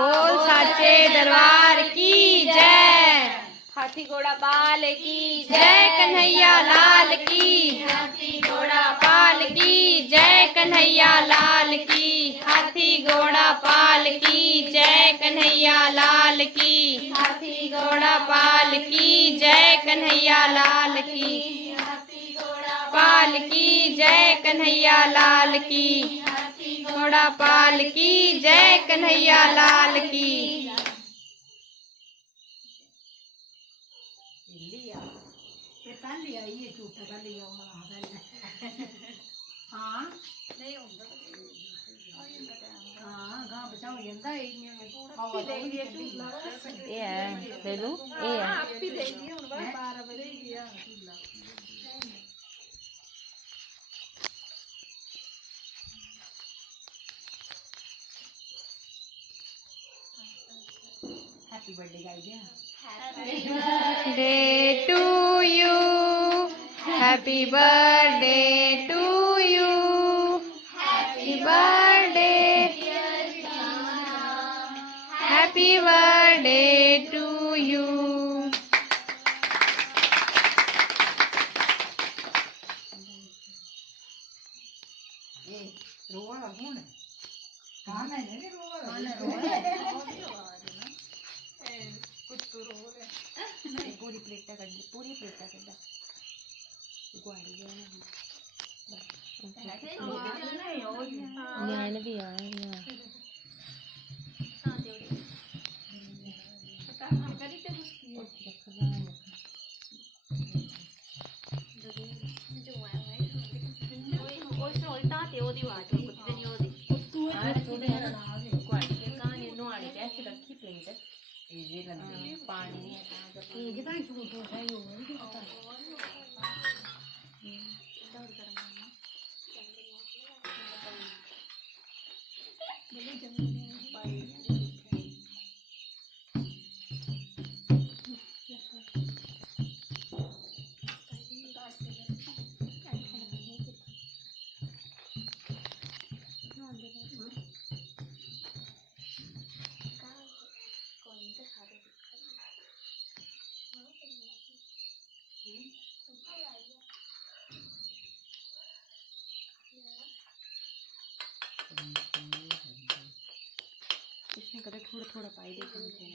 बोल साचे दरबार की जय। हाथी घोड़ा पाल की जय, कन्हैया लाल की। हाथी घोड़ा पाल की जय, कन्हैया लाल की। हाथी घोड़ा पाल की जय, कन्हैया लाल की। हाथी घोड़ा पाल की जय, कन्हैया लाल की। हाथी घोड़ा पाल की जय, कन्हैया लाल की। हाथी घोड़ा पाल की जय, कन्हैया लाल की। ले लूं happy birthday guys. Day to you, happy birthday to you, happy birthday, happy birthday to you. ए रोवा कौन है? कौन है? नहीं रोवा कुछ तो रो रहे। पूरी प्लेटा कर दी, पूरी प्लेटा कर दा। गुआड़ी गया ना। ज्ञान भी आ गया। पानी इसमें कदर थोड़ा थोड़ा पाई दे चमचे।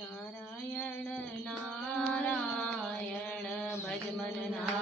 नारायण नारायण भज मन नारायण।